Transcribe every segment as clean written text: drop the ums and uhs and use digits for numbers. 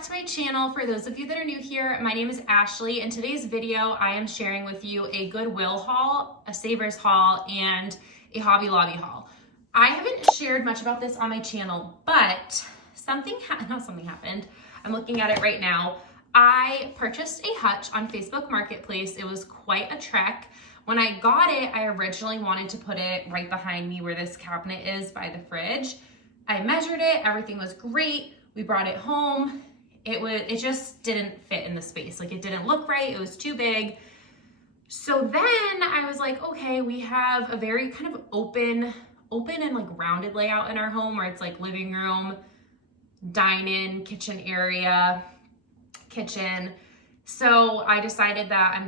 back to my channel. For those of you that are new here, my name is Ashley. In today's video, I am sharing with you a Goodwill haul, a Savers haul, and a Hobby Lobby haul. I haven't shared much about this on my channel, but not something happened. I'm looking at it right now. I purchased a Hutch on Facebook Marketplace. It was quite a trek. When I got it, I originally wanted to put it right behind me where this cabinet is by the fridge. I measured it, everything was great. We brought it home. It just didn't fit in the space. Like, it didn't look right, it was too big. So then I was like, okay, we have a very kind of open and like rounded layout in our home where it's like living room, dine-in, kitchen area, kitchen. So I decided that I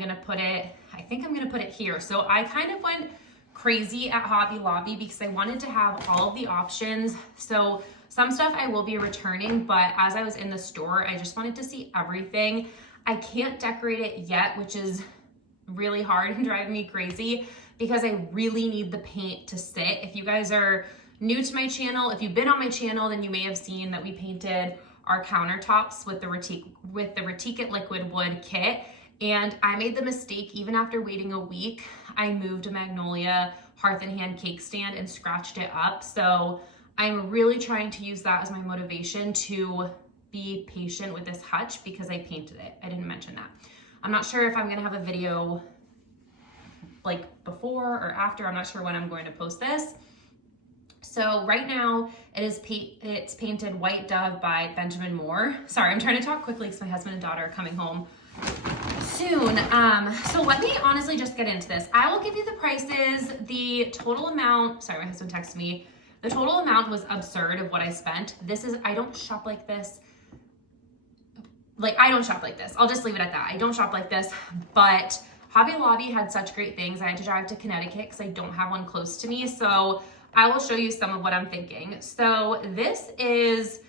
think I'm gonna put it here. So I kind of went crazy at Hobby Lobby because I wanted to have all of the options. So some stuff I will be returning, but as I was in the store, I just wanted to see everything. I can't decorate it yet, which is really hard and driving me crazy because I really need the paint to sit. If you guys are new to my channel, if you've been on my channel, then you may have seen that we painted our countertops with the Reticate Liquid Wood kit. And I made the mistake, even after waiting a week, I moved a Magnolia Hearth and Hand cake stand and scratched it up. So I'm really trying to use that as my motivation to be patient with this Hutch because I painted it. I didn't mention that. I'm not sure if I'm gonna have a video like before or after. I'm not sure when I'm going to post this. So right now it's painted White Dove by Benjamin Moore. Sorry, I'm trying to talk quickly because my husband and daughter are coming home soon. So let me honestly just get into this. I will give you the prices. The total amount, sorry, my husband texted me. The total amount was absurd of what I spent. I don't shop like this. I don't shop like this. I'll just leave it at that. I don't shop like this, but Hobby Lobby had such great things. I had to drive to Connecticut because I don't have one close to me. So I will show you some of what I'm thinking. So this is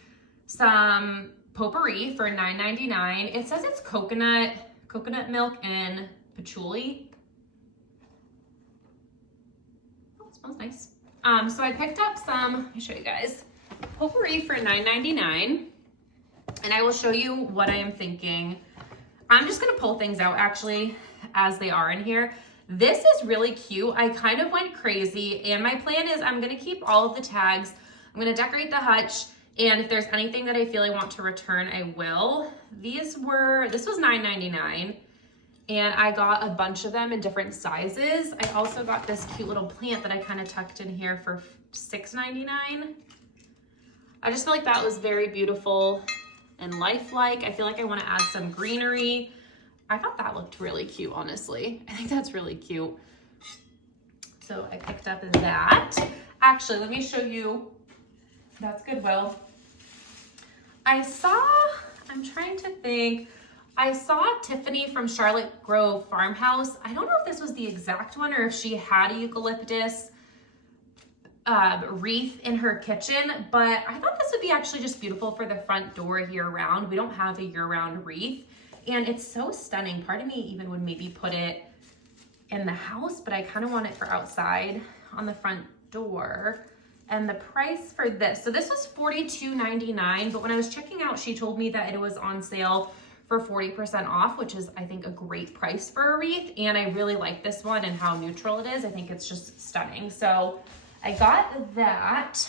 some potpourri for $9.99. It says it's coconut milk and patchouli. Oh, it smells nice. So I picked up some, let me show you guys, potpourri for $9.99, and I will show you what I am thinking. I'm just gonna pull things out actually as they are in here. This is really cute. I kind of went crazy, and my plan is I'm gonna keep all of the tags. I'm gonna decorate the Hutch, and if there's anything that I feel I want to return, I will. This was $9.99. And I got a bunch of them in different sizes. I also got this cute little plant that I kind of tucked in here for $6.99. I just feel like that was very beautiful and lifelike. I feel like I want to add some greenery. I thought that looked really cute, honestly. I think that's really cute. So I picked up that. Actually, let me show you. That's Goodwill. I'm trying to think. I saw Tiffany from Charlotte Grove Farmhouse. I don't know if this was the exact one or if she had a eucalyptus wreath in her kitchen, but I thought this would be actually just beautiful for the front door year-round. We don't have a year-round wreath, and it's so stunning. Part of me even would maybe put it in the house, but I kind of want it for outside on the front door. And the price for this, so this was $42.99, but when I was checking out, she told me that it was on sale for 40% off, which is, I think, a great price for a wreath. And I really like this one and how neutral it is. I think it's just stunning. So I got that.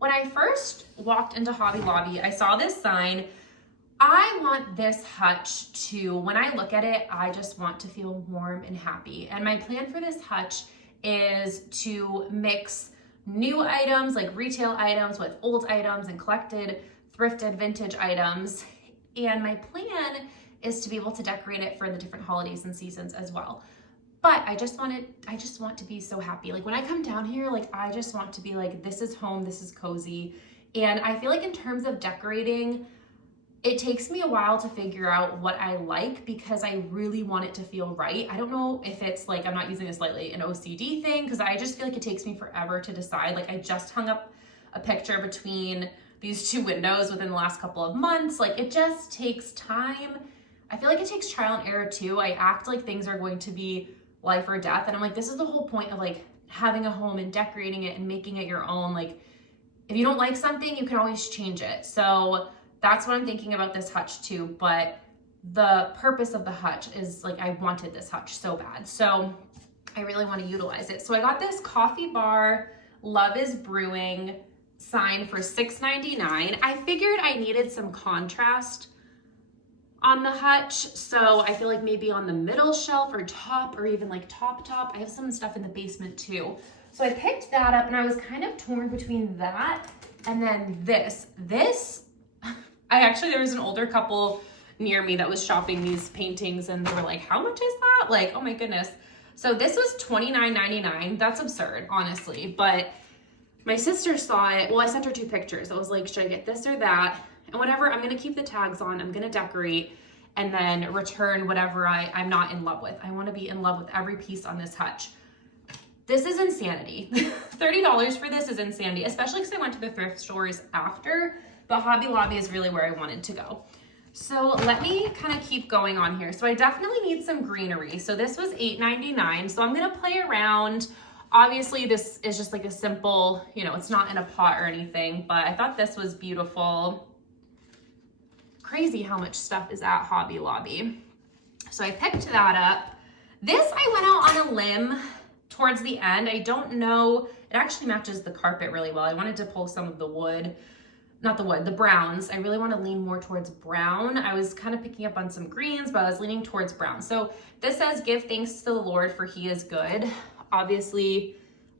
When I first walked into Hobby Lobby, I saw this sign. I want this Hutch to, when I look at it, I just want to feel warm and happy. And my plan for this Hutch is to mix new items, like retail items, with old items and collected, thrifted, vintage items. And my plan is to be able to decorate it for the different holidays and seasons as well. But I just want to be so happy. Like, when I come down here, like, I just want to be like, this is home, this is cozy. And I feel like in terms of decorating, it takes me a while to figure out what I like because I really want it to feel right. I don't know if it's like, I'm not using this lightly, an OCD thing, because I just feel like it takes me forever to decide. Like, I just hung up a picture between these two windows within the last couple of months. Like, it just takes time. I feel like it takes trial and error too. I act like things are going to be life or death. And I'm like, this is the whole point of like having a home and decorating it and making it your own. Like, if you don't like something, you can always change it. So that's what I'm thinking about this hutch too. But the purpose of the hutch is like, I wanted this hutch so bad. So I really want to utilize it. So I got this coffee bar, Love is Brewing sign for $6.99. I figured I needed some contrast on the hutch. So I feel like maybe on the middle shelf or top, or even like top. I have some stuff in the basement too. So I picked that up and I was kind of torn between that and then this. There was an older couple near me that was shopping these paintings and they were like, how much is that? Like, oh my goodness. So this was $29.99. That's absurd, honestly. But my sister saw it. Well, I sent her 2 pictures. I was like, should I get this or that? And whatever, I'm gonna keep the tags on. I'm gonna decorate and then return whatever I'm not in love with. I wanna be in love with every piece on this hutch. This is insanity. $30 for this is insanity, especially because I went to the thrift stores after, but Hobby Lobby is really where I wanted to go. So let me kind of keep going on here. So I definitely need some greenery. So this was $8.99. So I'm gonna play around. Obviously this is just like a simple, you know, it's not in a pot or anything, but I thought this was beautiful. Crazy how much stuff is at Hobby Lobby. So I picked that up. This I went out on a limb towards the end. I don't know, it actually matches the carpet really well. I wanted to pull some of the wood, the browns. I really want to lean more towards brown. I was kind of picking up on some greens, but I was leaning towards brown. So this says, give thanks to the Lord for he is good. Obviously,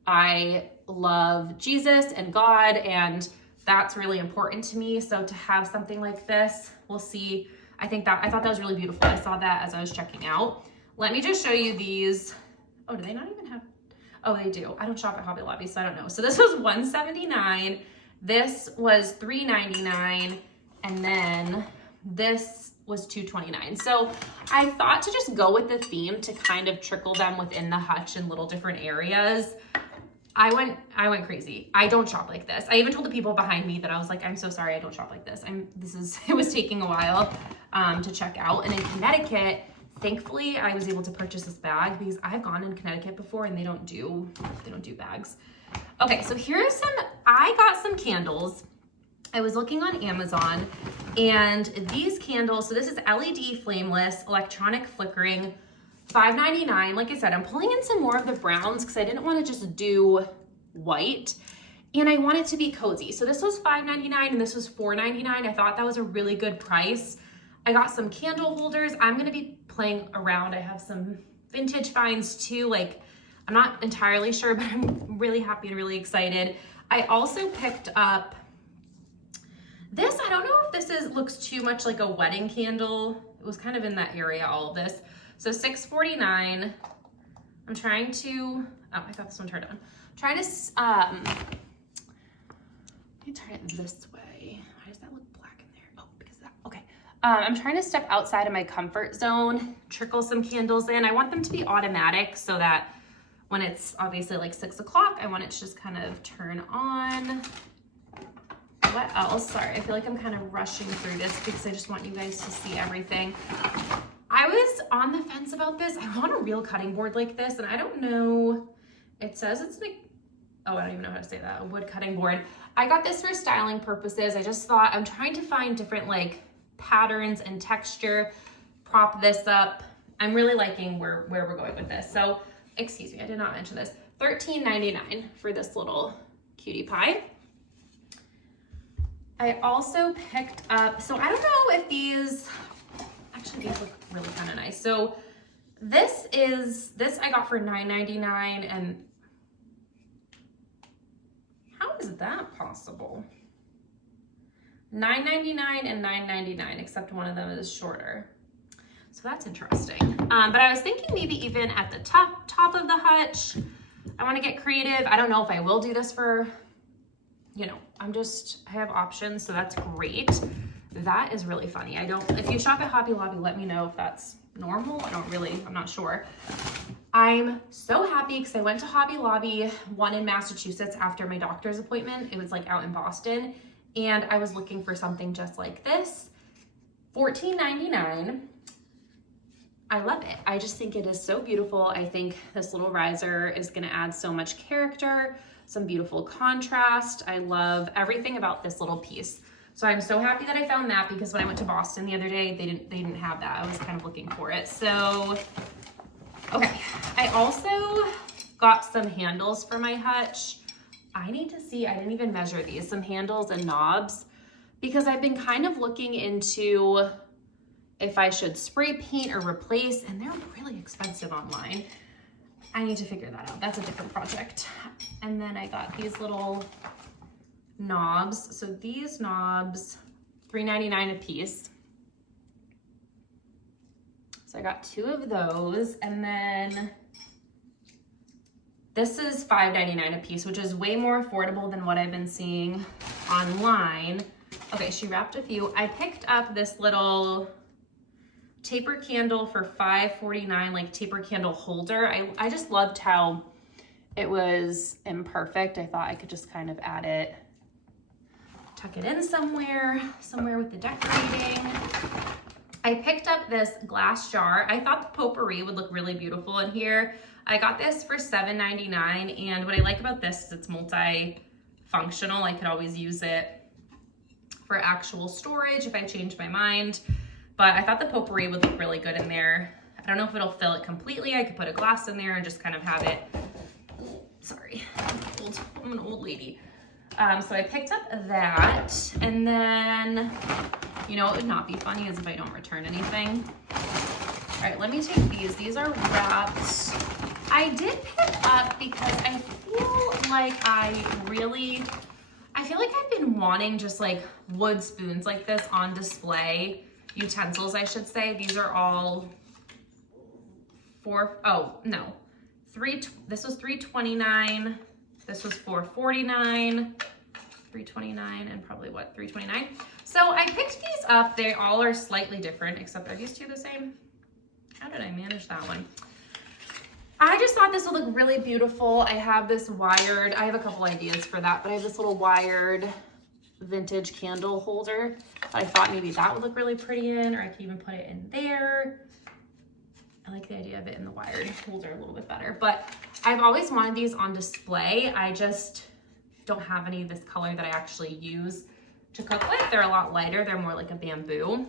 I love Jesus and God, and that's really important to me. So to have something like this, we'll see. I thought that was really beautiful. I saw that as I was checking out. Let me just show you these. Oh, do they not even have? Oh, they do. I don't shop at Hobby Lobby, so I don't know. So this was $179. This was $3.99, and then this was $2.29. So I thought to just go with the theme to kind of trickle them within the hutch in little different areas. I went crazy. I don't shop like this. I even told the people behind me that I was like, I'm so sorry, I don't shop like this. It was taking a while to check out. And in Connecticut, thankfully, I was able to purchase this bag because I've gone in Connecticut before and they don't do bags. Okay, so I got some candles. I was looking on Amazon and these candles, so this is LED flameless, electronic flickering, $5.99. Like I said, I'm pulling in some more of the browns because I didn't want to just do white and I want it to be cozy. So this was $5.99 and this was $4.99. I thought that was a really good price. I got some candle holders. I'm going to be playing around. I have some vintage finds too. Like, I'm not entirely sure, but I'm really happy and really excited. I also picked up this. I don't know if this looks too much like a wedding candle. It was kind of in that area, all of this. So $6.49. I'm trying to, oh, I got this one turned on. Trying to, let me turn it this way. Why does that look black in there? Oh, because of that, okay. I'm trying to step outside of my comfort zone, trickle some candles in. I want them to be automatic so that when it's obviously like 6 o'clock, I want it to just kind of turn on. What else? Sorry, I feel like I'm kind of rushing through this because I just want you guys to see everything. I was on the fence about this. I want a real cutting board like this, and I don't know. It says it's like, oh, I don't even know how to say that, a wood cutting board. I got this for styling purposes. I just thought I'm trying to find different like patterns and texture, prop this up. I'm really liking where we're going with this. So, excuse me, I did not mention this. $13.99 for this little cutie pie. I also picked up, so I don't know if these look really kind of nice. So this I got for $9.99, and how is that possible? $9.99 and $9.99, except one of them is shorter. So that's interesting. But I was thinking maybe even at the top of the hutch, I want to get creative. I don't know if I will do this for, you know, I have options, so that's great. That is really funny. If you shop at Hobby Lobby, let me know if that's normal. I'm not sure. I'm so happy because I went to Hobby Lobby, one in Massachusetts after my doctor's appointment. It was like out in Boston, and I was looking for something just like this. $14.99. I love it. I just think it is so beautiful. I think this little riser is going to add so much character, some beautiful contrast. I love everything about this little piece. So I'm so happy that I found that, because when I went to Boston the other day, they didn't have that. I was kind of looking for it. So, okay. I also got some handles for my Hutch. I need to see, I didn't even measure these, some handles and knobs, because I've been kind of looking into if I should spray paint or replace, and they're really expensive online. I need to figure that out. That's a different project. And then I got these little knobs. So these knobs, $3.99 a piece. So I got 2 of those, and then this is $5.99 a piece, which is way more affordable than what I've been seeing online. Okay, she wrapped a few. I picked up this little taper candle for $5.49, like taper candle holder. I just loved how it was imperfect. I thought I could just kind of add it, tuck it in somewhere with the decorating. I picked up this glass jar. I thought the potpourri would look really beautiful in here. I got this for $7.99, and what I like about this is it's multi-functional. I could always use it for actual storage if I change my mind, but I thought the potpourri would look really good in there. I don't know if it'll fill it completely. I could put a glass in there and just kind of have it. Sorry, I'm an old lady. So I picked up that, and then, you know, it would not be funny is if I don't return anything. All right, let me take these. These are wrapped. I did pick it up because I feel like I've been wanting just like wood spoons like this on display, utensils, I should say. These are all this was $3.29. This was $4.49, $3.29, and probably what, $3.29. So I picked these up. They all are slightly different, except are these two the same? How did I manage that one? I just thought this would look really beautiful. I have this wired, I have a couple ideas for that, but I have this little wired vintage candle holder. I thought maybe that would look really pretty in, or I could even put it in there. I like the idea of it in the wired holder a little bit better, but I've always wanted these on display. I just don't have any of this color that I actually use to cook with. They're a lot lighter. They're more like a bamboo.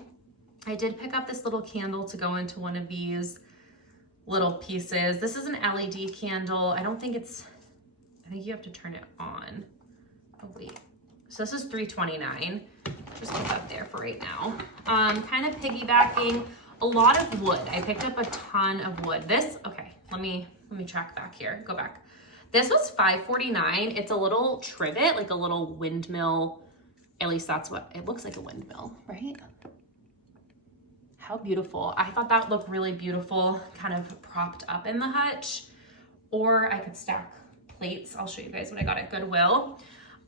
I did pick up this little candle to go into one of these little pieces. This is an LED candle. I think you have to turn it on. Oh wait. So this is $3.29. Just put that there for right now. Kind of piggybacking a lot of wood. I picked up a ton of wood. Okay, let me track back here. Go back. This was $5.49. It's a little trivet, like a little windmill. At least that's what it looks like, a windmill, right? How beautiful. I thought that would look really beautiful, kind of propped up in the Hutch, or I could stack plates. I'll show you guys what I got at Goodwill.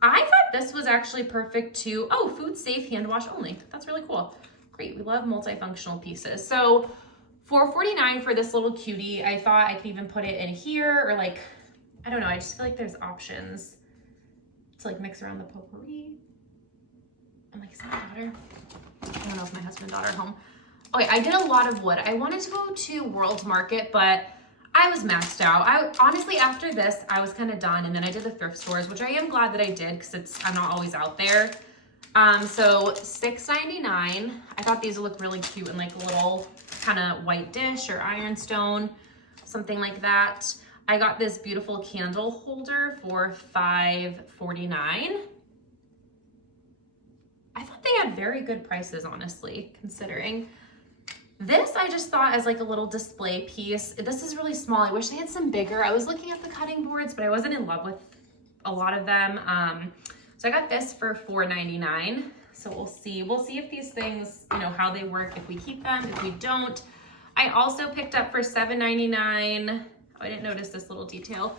I thought this was actually perfect too. Oh, food safe, hand wash only. That's really cool. Great, we love multifunctional pieces. So $4.49 for this little cutie. I thought I could even put it in here, or like, I don't know, I just feel like there's options to like mix around the potpourri. I'm like, is that my daughter? I don't know if my husband and daughter are home. Okay, I did a lot of wood. I wanted to go to World Market, but I was maxed out. Honestly, after this, I was kind of done, and then I did the thrift stores, which I am glad that I did because I'm not always out there. So $6.99. I thought these would look really cute in like a little kind of white dish or ironstone, something like that. I got this beautiful candle holder for $5.49. I thought they had very good prices, honestly, considering. This I just thought as like a little display piece. This is really small. I wish they had some bigger. I was looking at the cutting boards, but I wasn't in love with a lot of them. So I got this for $4.99. So we'll see. We'll see if these things, you know, how they work, if we keep them, if we don't. I also picked up for $7.99. Oh, I didn't notice this little detail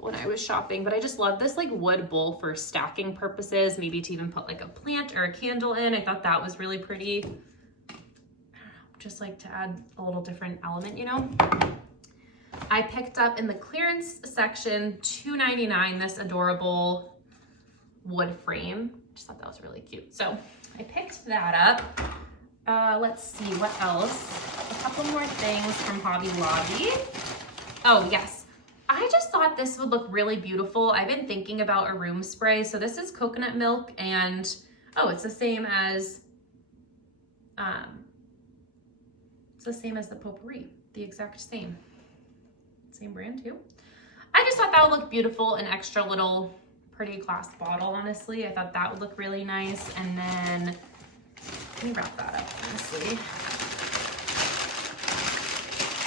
when I was shopping, but I just love this like wood bowl for stacking purposes, maybe to even put like a plant or a candle in. I thought that was really pretty. I don't know, just like to add a little different element, you know? I picked up in the clearance section, $2.99, this adorable wood frame. Just thought that was really cute. So I picked that up. Let's see what else. A couple more things from Hobby Lobby. Oh yes, I just thought this would look really beautiful. I've been thinking about a room spray. So this is coconut milk and Oh, it's the same as the potpourri, the exact same brand too. I just thought that would look beautiful, an extra little pretty glass bottle, honestly. I thought that would look really nice. And then, let me wrap that up, honestly.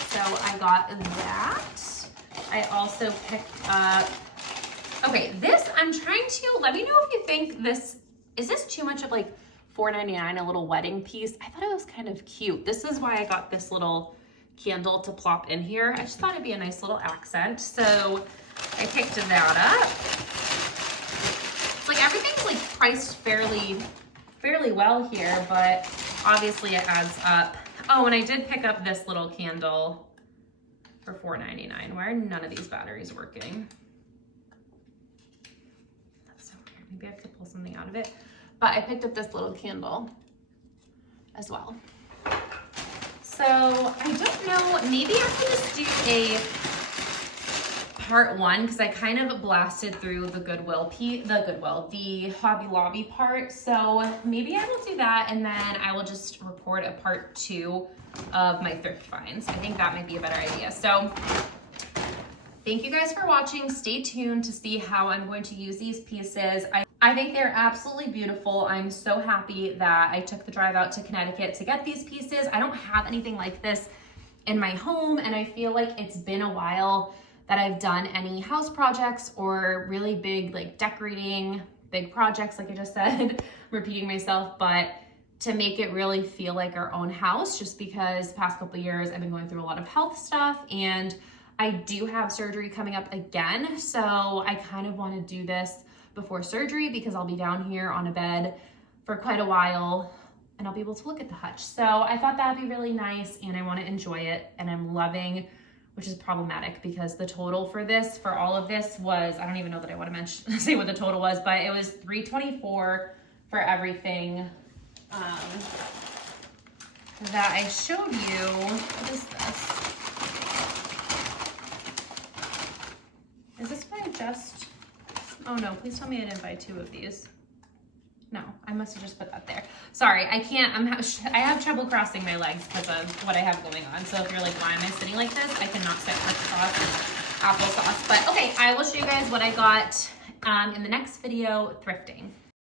So I got that. I also picked up, okay, this, I'm trying to, let me know if you think this, is this too much of like $4.99, a little wedding piece? I thought it was kind of cute. This is why I got this little candle to plop in here. I just thought it'd be a nice little accent. So I picked that up. It's like everything's like priced fairly well here, but obviously it adds up. Oh, and I did pick up this little candle for $4.99. Why are none of these batteries working? That's so weird. Maybe I have to pull something out of it. But I picked up this little candle as well. So I don't know, maybe I can just do a part one, because I kind of blasted through the the Hobby Lobby part. So maybe I will do that, and then I will just record a part two of my thrift finds. I think that might be a better idea. So thank you guys for watching. Stay tuned to see how I'm going to use these pieces. I think they're absolutely beautiful. I'm so happy that I took the drive out to Connecticut to get these pieces. I don't have anything like this in my home, and I feel like it's been a while that I've done any house projects or really big like decorating, big projects, like I just said, repeating myself, but to make it really feel like our own house, just because past couple of years I've been going through a lot of health stuff, and I do have surgery coming up again. So I kind of want to do this before surgery, because I'll be down here on a bed for quite a while and I'll be able to look at the Hutch. So I thought that'd be really nice, and I want to enjoy it, and I'm loving, which is problematic because the total for this, for all of this was, I don't even know that I want to say what the total was, but it was $324 for everything that I showed you. What is this? Is this what I just, oh no, please tell me I didn't buy two of these. No, I must have just put that there. Sorry, I can't, I have trouble crossing my legs because of what I have going on. So if you're like, why am I sitting like this? I cannot sit across applesauce. But okay, I will show you guys what I got in the next video, thrifting.